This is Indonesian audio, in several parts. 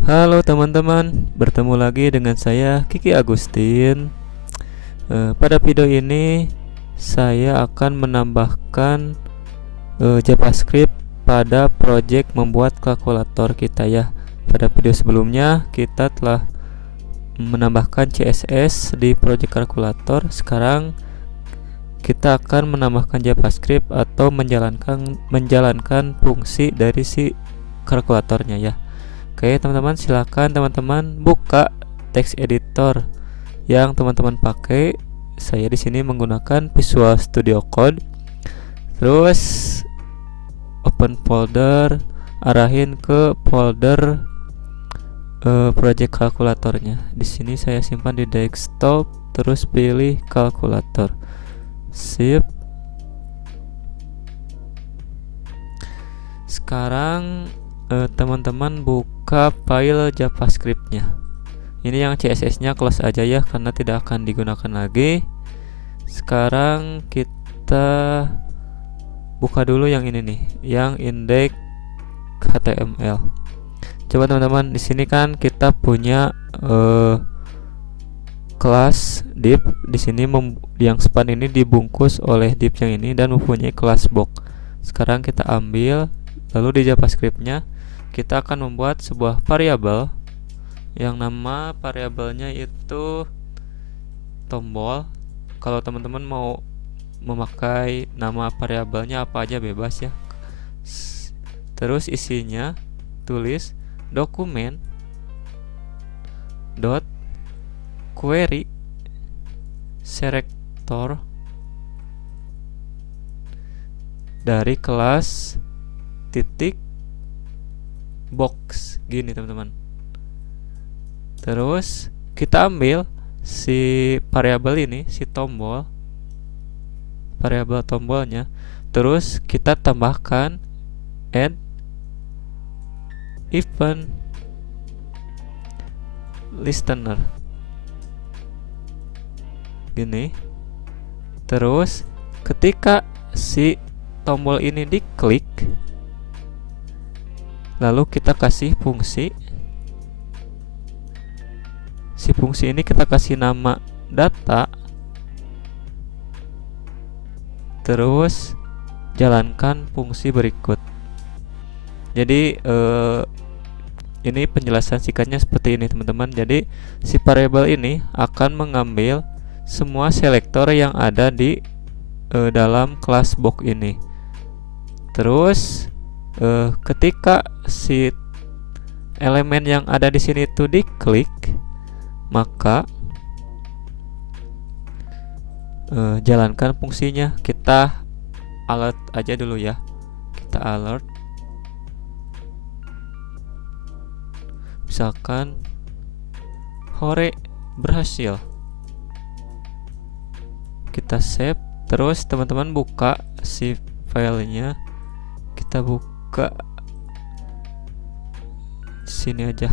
Halo teman-teman, bertemu lagi dengan saya Kiki Agustin. Pada video ini saya akan menambahkan JavaScript pada project membuat kalkulator kita ya. Pada video sebelumnya kita telah menambahkan CSS di project kalkulator. Sekarang kita akan menambahkan JavaScript atau menjalankan fungsi dari si kalkulatornya ya. Oke teman-teman, silakan teman-teman buka text editor yang teman-teman pakai. Saya di sini menggunakan Visual Studio Code. Terus open folder, arahin ke folder project kalkulatornya. Di sini saya simpan di desktop, terus pilih kalkulator. Sip. Sekarang teman-teman buka file JavaScript-nya. Ini yang CSS-nya close aja ya, karena tidak akan digunakan lagi. Sekarang kita buka dulu yang ini nih, yang index HTML. Coba teman-teman, di sini kan kita punya kelas div. Di sini yang span ini dibungkus oleh div yang ini dan mempunyai kelas box. Sekarang kita ambil, lalu di JavaScript-nya kita akan membuat sebuah variabel yang nama variabelnya itu tombol. Kalau teman-teman mau memakai nama variabelnya apa aja bebas ya. Terus isinya tulis dokumen dot query selector dari kelas titik box gini teman-teman. Terus kita ambil si variabel ini, si tombol, variabel tombolnya, terus kita tambahkan add event listener gini. Terus ketika si tombol ini diklik, lalu kita kasih fungsi. Si fungsi ini kita kasih nama data. Terus jalankan fungsi berikut. Jadi ini penjelasan singkatnya seperti ini teman-teman. Jadi si variabel ini akan mengambil semua selektor yang ada di dalam kelas box ini. Terus ketika si elemen yang ada di sini itu diklik, maka jalankan fungsinya. Kita alert aja dulu ya. Kita alert. Misalkan hore berhasil. Kita save. Terus teman-teman buka si filenya. Kita buka sini aja.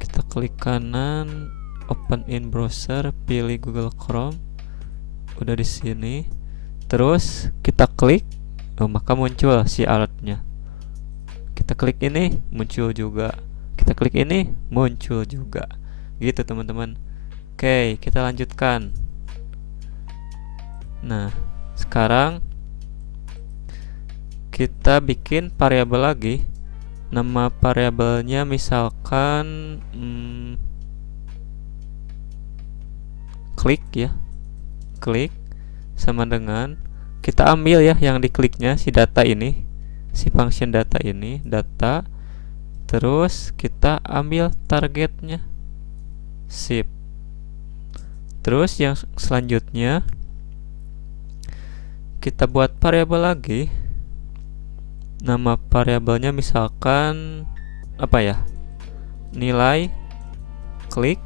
Kita klik kanan, open in browser, pilih Google Chrome. Udah di sini. Terus kita klik, maka muncul si alertnya. Kita klik ini, muncul juga. Kita klik ini, muncul juga. Gitu teman-teman. Oke, kita lanjutkan. Nah, sekarang kita bikin variabel lagi. Nama variabelnya misalkan klik ya. Klik sama dengan kita ambil ya yang dikliknya si data ini, si function data ini, data. Terus kita ambil targetnya. Sip. Terus yang selanjutnya kita buat variabel lagi. Nama variabelnya misalkan apa ya? Nilai klik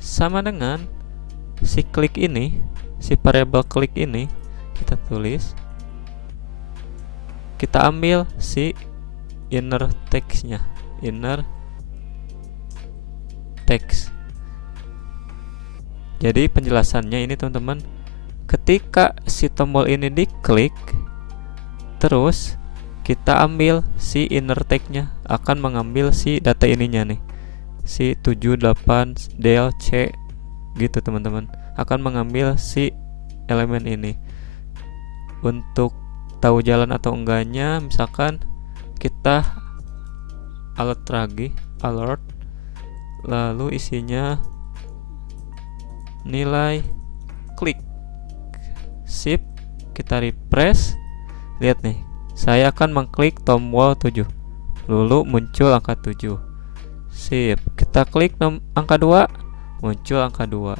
sama dengan si klik ini, si variabel klik ini kita tulis. Kita ambil si inner text-nya, inner text. Jadi penjelasannya ini teman-teman, ketika si tombol ini diklik, terus kita ambil si inner tag-nya, akan mengambil si data ininya nih, si 78 del C gitu teman-teman, akan mengambil si elemen ini. Untuk tahu jalan atau enggaknya, misalkan kita alert lagi, alert, lalu isinya nilai klik, sip, kita refresh. Lihat nih, saya akan mengklik tombol 7, lalu muncul angka 7. Sip, kita klik angka 2, muncul angka 2.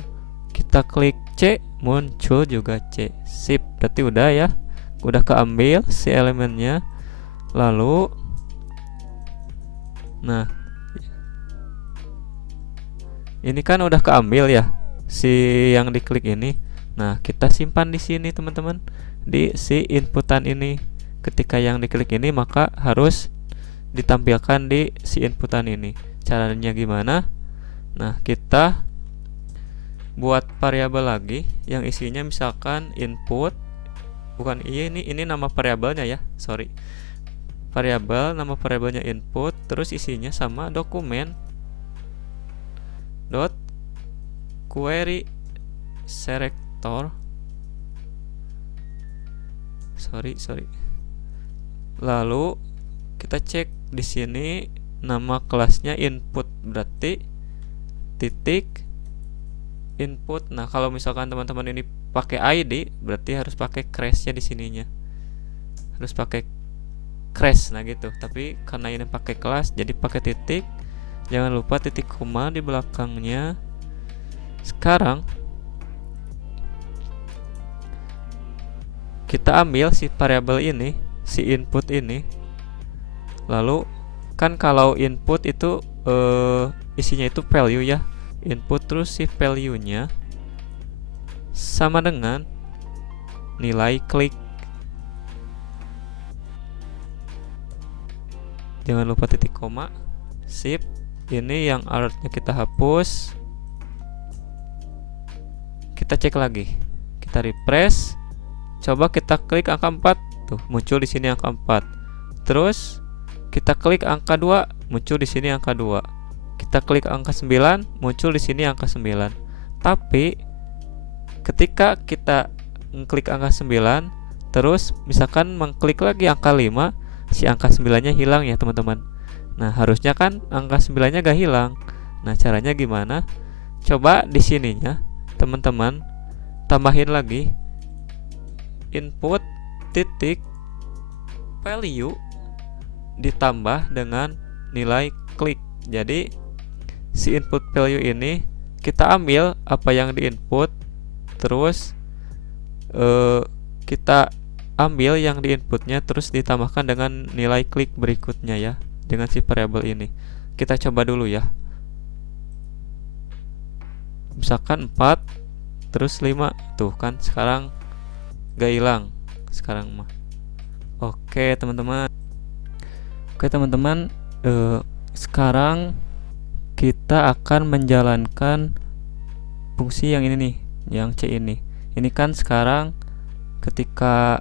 Kita klik C, muncul juga C. Sip, berarti udah ya, udah keambil si elemennya. Lalu nah, ini kan udah keambil ya si yang diklik ini. Nah, kita simpan di sini teman-teman, di si inputan ini. Ketika yang diklik ini, maka harus ditampilkan di si inputan ini. Caranya gimana? Nah, kita buat variabel lagi yang isinya misalkan input, bukan ini nama variabelnya ya, sorry. Variabel, nama variabelnya input, terus isinya sama dokumen dot query selector, sorry. Lalu kita cek di sini nama kelasnya input, berarti titik input. Nah, kalau misalkan teman-teman ini pakai ID, berarti harus pakai crashnya di sininya, harus pakai crash. Nah gitu. Tapi karena ini pakai kelas, jadi pakai titik. Jangan lupa titik koma di belakangnya. Sekarang kita ambil si variabel ini, si input ini. Lalu kan kalau input itu isinya itu value ya, input, terus si value-nya sama dengan nilai klik. Jangan lupa titik koma. Sip, ini yang alertnya kita hapus. Kita cek lagi, kita refresh, coba kita klik angka 4, tuh muncul di sini angka 4. Terus kita klik angka 2, muncul di sini angka 2. Kita klik angka 9, muncul di sini angka 9. Tapi ketika kita mengklik angka 9, terus misalkan mengklik lagi angka 5, si angka 9-nya hilang ya teman-teman. Nah, harusnya kan angka 9-nya gak hilang. Nah, caranya gimana? Coba di sininya teman-teman tambahin lagi input titik value ditambah dengan nilai klik. Jadi si input value ini kita ambil apa yang diinput, terus kita ambil yang diinputnya, terus ditambahkan dengan nilai klik berikutnya ya, dengan si variabel ini. Kita coba dulu ya, misalkan 4 terus 5, tuh kan sekarang gak hilang sekarang mah. Oke teman-teman, sekarang kita akan menjalankan fungsi yang ini nih, yang C ini. Ini kan sekarang ketika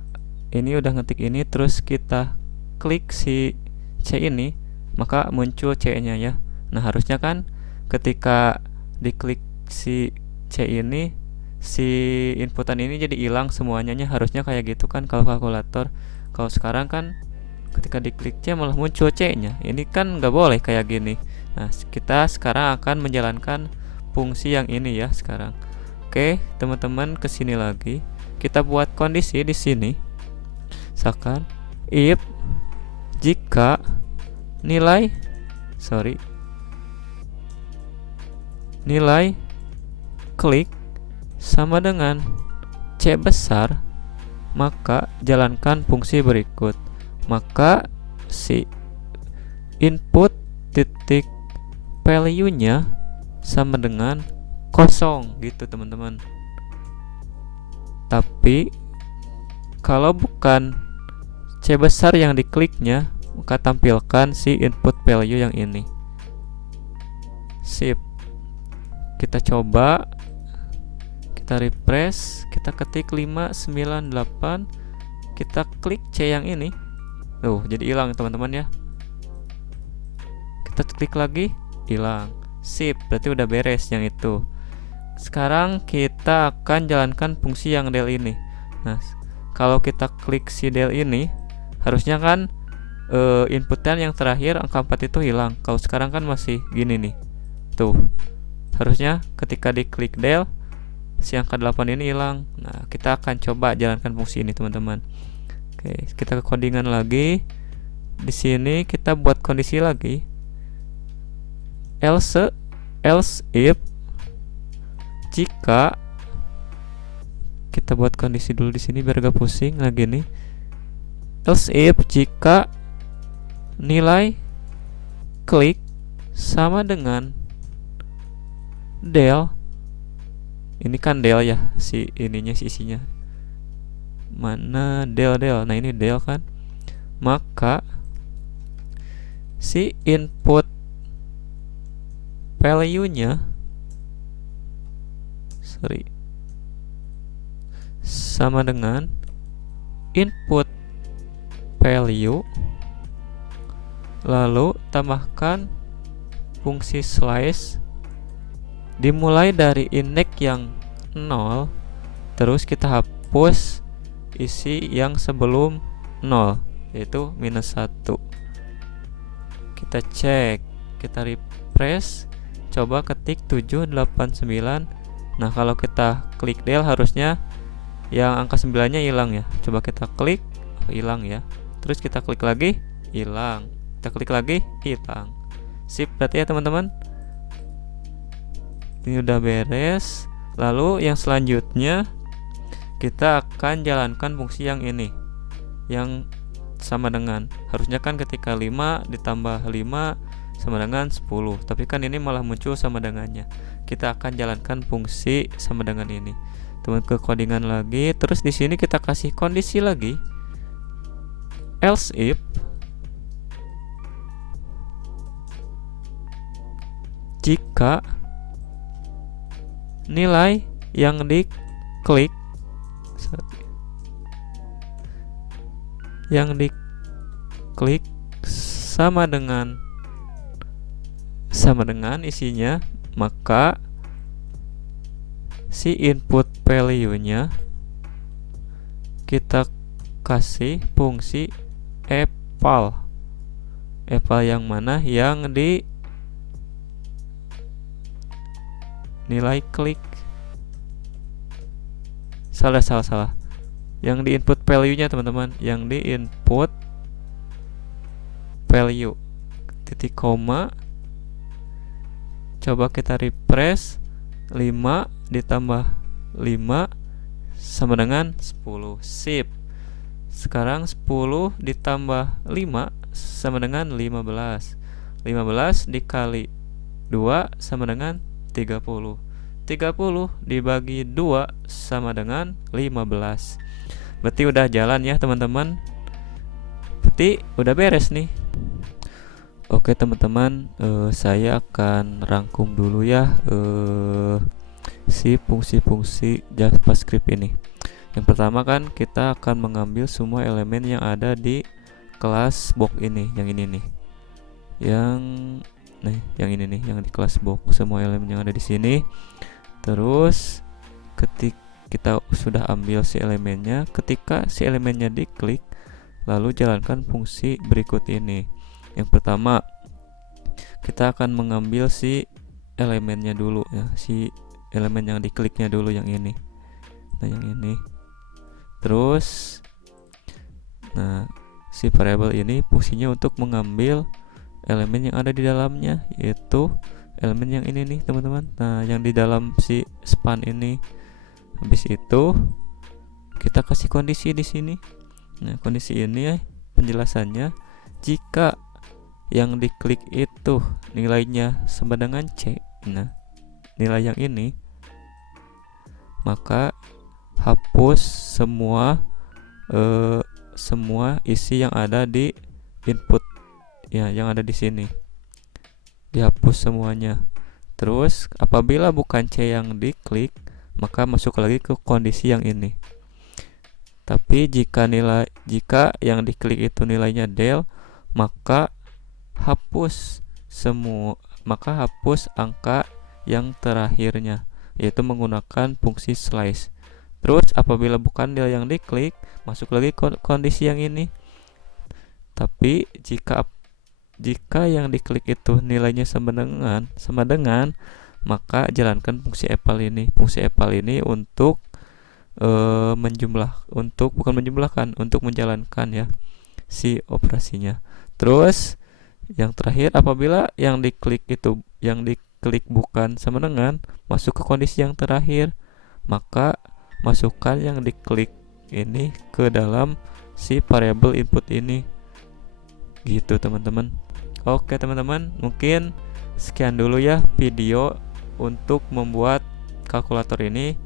ini udah ngetik ini, terus kita klik si C ini, maka muncul C-nya ya. Nah, harusnya kan ketika diklik si C ini, si inputan ini jadi hilang semuanya, harusnya kayak gitu kan kalau kalkulator. Kalau sekarang kan ketika diklik C malah muncul C-nya. Ini kan nggak boleh kayak gini. Nah, kita sekarang akan menjalankan fungsi yang ini ya sekarang. Oke, teman-teman, kesini lagi. Kita buat kondisi di sini. Misalkan if jika nilai klik sama dengan C besar, maka jalankan fungsi berikut. Maka si input titik value-nya sama dengan 0 gitu teman-teman. Tapi kalau bukan C besar yang dikliknya, maka tampilkan si input value yang ini. Sip. Kita coba, kita refresh, kita ketik 598, kita klik C yang ini. Tuh, jadi hilang teman-teman ya. Kita klik lagi, hilang. Sip, berarti udah beres yang itu. Sekarang kita akan jalankan fungsi yang del ini. Nah, kalau kita klik si del ini, harusnya kan inputnya yang terakhir angka 4 itu hilang. Kalau sekarang kan masih gini nih. Tuh. Harusnya ketika diklik del, si angka 8 ini hilang. Nah, kita akan coba jalankan fungsi ini, teman-teman. Oke, kita ke codingan lagi. Di sini kita buat kondisi lagi. Else if jika, kita buat kondisi dulu di sini biar gak pusing lagi nih. Else if jika nilai klik sama dengan del, ini kan del ya, si ininya, si isinya mana, del. Nah ini del kan, maka si input value-nya sama dengan input value, lalu tambahkan fungsi slice dimulai dari index yang 0, terus kita hapus isi yang sebelum 0, yaitu -1. Kita cek, kita refresh, coba ketik 789. Nah, kalau kita klik del harusnya yang angka 9-nya hilang ya. Coba kita klik, hilang ya. Terus kita klik lagi, hilang. Kita klik lagi, hilang. Sip, berarti ya teman-teman. Ini udah beres. Lalu yang selanjutnya kita akan jalankan fungsi yang ini, yang sama dengan, harusnya kan ketika 5 ditambah 5 sama dengan 10, tapi kan ini malah muncul sama dengannya. Kita akan jalankan fungsi sama dengan ini. Teman ke codingan lagi, terus di sini kita kasih kondisi lagi. Else if jika nilai yang diklik sama dengan isinya, maka si input value-nya kita kasih fungsi eval yang mana, yang di nilai klik, salah, yang di input value-nya teman-teman, yang di input value, titik koma. Coba kita refresh, 5 ditambah 5 sama dengan 10. Sip. Sekarang 10 ditambah 5 sama dengan 15. 15 dikali 2 sama dengan 30. 30 dibagi 2 sama dengan 15. Berarti udah jalan ya teman-teman. Berarti udah beres nih. Oke teman-teman, saya akan rangkum dulu ya si fungsi-fungsi JavaScript ini. Yang pertama kan kita akan mengambil semua elemen yang ada di kelas box ini, yang ini nih, yang ini nih, yang di kelas box, semua elemen yang ada di sini. Terus ketika kita sudah ambil si elemennya, ketika si elemennya diklik, lalu jalankan fungsi berikut ini. Yang pertama, kita akan mengambil si elemennya dulu ya, si elemen yang dikliknya dulu, yang ini. Nah, yang ini. Terus si variable ini fungsinya untuk mengambil elemen yang ada di dalamnya, yaitu elemen yang ini nih, teman-teman. Nah, yang di dalam si span ini. Habis itu kita kasih kondisi di sini. Nah, kondisi ini penjelasannya, jika yang diklik itu nilainya sama dengan C, nah nilai yang ini, maka hapus semua isi yang ada di input ya, yang ada di sini, dihapus semuanya. Terus apabila bukan C yang diklik, maka masuk lagi ke kondisi yang ini. Tapi jika yang diklik itu nilainya del, maka hapus angka yang terakhirnya, yaitu menggunakan fungsi slice. Terus apabila bukan del yang diklik, masuk lagi kondisi yang ini. Tapi jika yang diklik itu nilainya sama dengan, maka jalankan fungsi eval ini. Fungsi eval ini untuk bukan menjumlahkan, untuk menjalankan ya si operasinya. Terus yang terakhir, apabila yang diklik bukan sama dengan, masuk ke kondisi yang terakhir, maka masukkan yang diklik ini ke dalam si variabel input ini. Gitu teman-teman. Oke teman-teman, mungkin sekian dulu ya video untuk membuat kalkulator ini.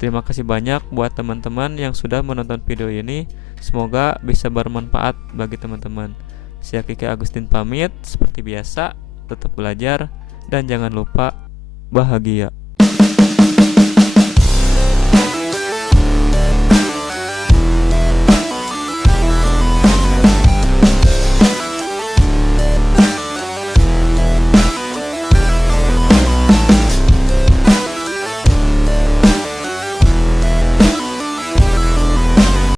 Terima kasih banyak buat teman-teman yang sudah menonton video ini. Semoga bisa bermanfaat bagi teman-teman. Saya Kiki Agustin pamit. Seperti biasa, tetap belajar dan jangan lupa bahagia.